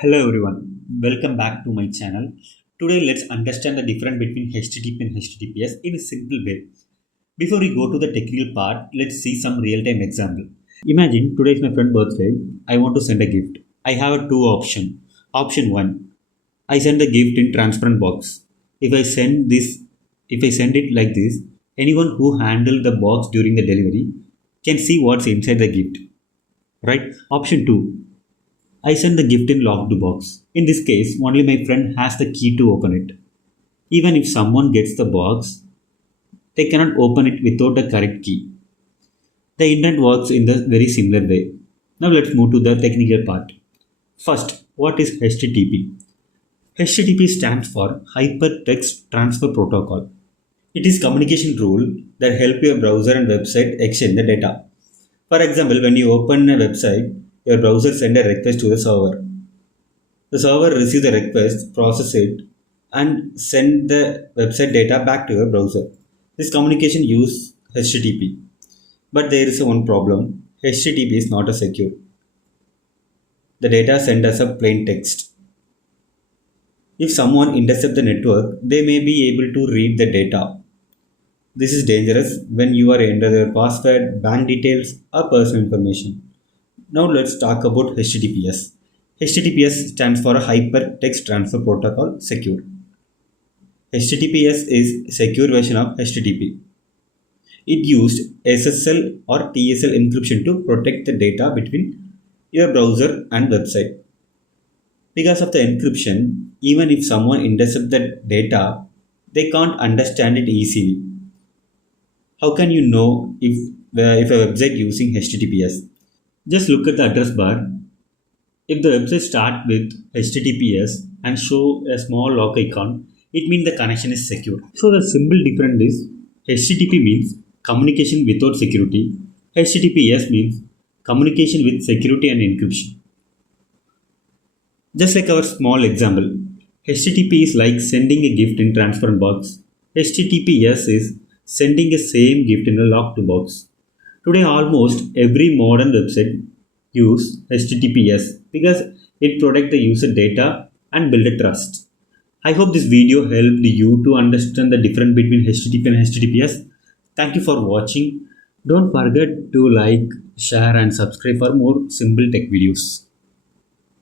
Hello everyone, welcome back to my channel. Today let's understand the difference between HTTP and HTTPS in a simple way. Before we go to the technical part, let's see some real-time example. Imagine today is my friend's birthday. I want to send a gift. I have two options. Option 1, I send the gift in transparent box. If I send this, if I send it like this, anyone who handled the box during the delivery can see what's inside the gift. Right? Option 2, I send the gift in locked box. In this case, only my friend has the key to open it. Even if someone gets the box, they cannot open it without the correct key. The internet works in the very similar way. Now let's move to the technical part. First, what is HTTP? HTTP stands for Hypertext Transfer Protocol. It is communication rule that help your browser and website exchange the data. For example, when you open a website, your browser sends a request to the server. The server receives the request, process it, and send the website data back to your browser. This communication uses HTTP. But there is one problem. HTTP is not a secure. The data sent as a plain text. If someone intercepts the network, they may be able to read the data. This is dangerous when you are entering your password, bank details, or personal information. Now let's talk about HTTPS. HTTPS stands for Hypertext Transfer Protocol Secure. HTTPS is secure version of HTTP. It used SSL or TSL encryption to protect the data between your browser and website. Because of the encryption, even if someone intercepts the data, they can't understand it easily. How can you know if a website using HTTPS? Just look at the address bar. If the website starts with HTTPS and show a small lock icon, it means the connection is secure. So the simple difference is HTTP means communication without security. HTTPS means communication with security and encryption. Just like our small example, HTTP is like sending a gift in transparent box. HTTPS is sending a same gift in a locked box. Today almost every modern website use HTTPS because it protects the user data and build a trust. I hope this video helped you to understand the difference between HTTP and HTTPS. Thank you for watching. Don't forget to like, share and subscribe for more simple tech videos.